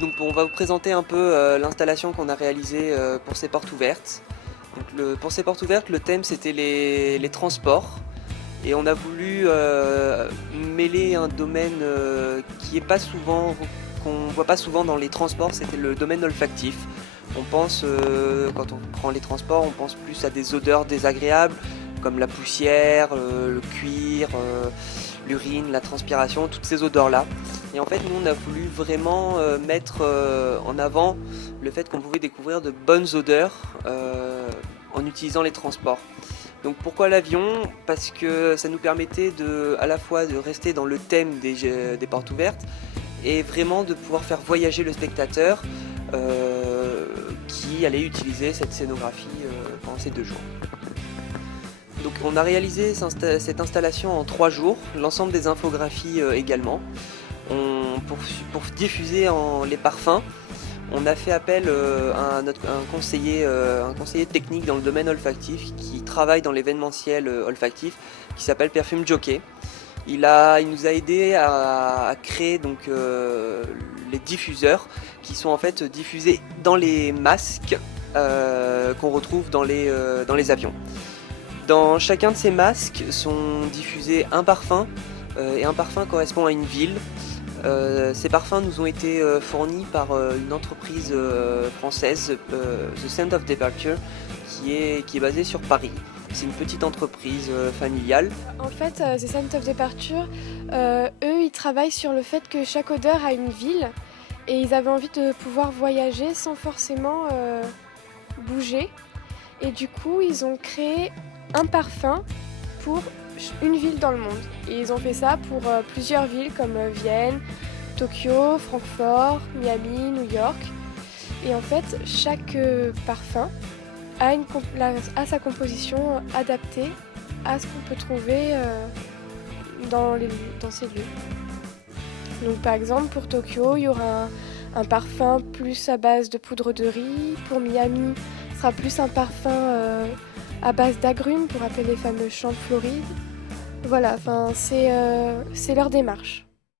Donc on va vous présenter un peu l'installation qu'on a réalisée pour ces portes ouvertes. Donc, pour ces portes ouvertes, le thème c'était les transports. Et on a voulu mêler un domaine qui est pas souvent, qu'on voit pas souvent dans les transports, c'était le domaine olfactif. On pense, quand on prend les transports, on pense plus à des odeurs désagréables, comme la poussière, le cuir, l'urine, la transpiration, toutes ces odeurs-là. Et en fait, nous, on a voulu vraiment mettre en avant le fait qu'on pouvait découvrir de bonnes odeurs en utilisant les transports. Donc pourquoi l'avion? Parce que ça nous permettait à la fois de rester dans le thème des portes ouvertes et vraiment de pouvoir faire voyager le spectateur qui allait utiliser cette scénographie pendant ces 2 jours. Donc on a réalisé cette installation en 3 jours, l'ensemble des infographies également. Pour diffuser les parfums, on a fait appel à un conseiller technique dans le domaine olfactif qui travaille dans l'événementiel olfactif, qui s'appelle Perfume Jockey. Il nous a aidé à créer donc, les diffuseurs qui sont en fait diffusés dans les masques qu'on retrouve dans les avions. Dans chacun de ces masques sont diffusés un parfum et un parfum correspond à une ville. Ces parfums nous ont été fournis par une entreprise française, The Scent of Departure, qui est basée sur Paris. C'est une petite entreprise familiale. En fait, The Scent of Departure, eux, ils travaillent sur le fait que chaque odeur a une ville et ils avaient envie de pouvoir voyager sans forcément bouger. Et du coup, ils ont créé un parfum pour une ville dans le monde. Et ils ont fait ça pour plusieurs villes comme Vienne, Tokyo, Francfort, Miami, New York. Et en fait, chaque parfum a sa composition adaptée à ce qu'on peut trouver dans ces lieux. Donc par exemple, pour Tokyo, il y aura un parfum plus à base de poudre de riz. Pour Miami, ce sera plus un parfum à base d'agrumes pour appeler les fameux champs de Floride. Voilà, c'est leur démarche.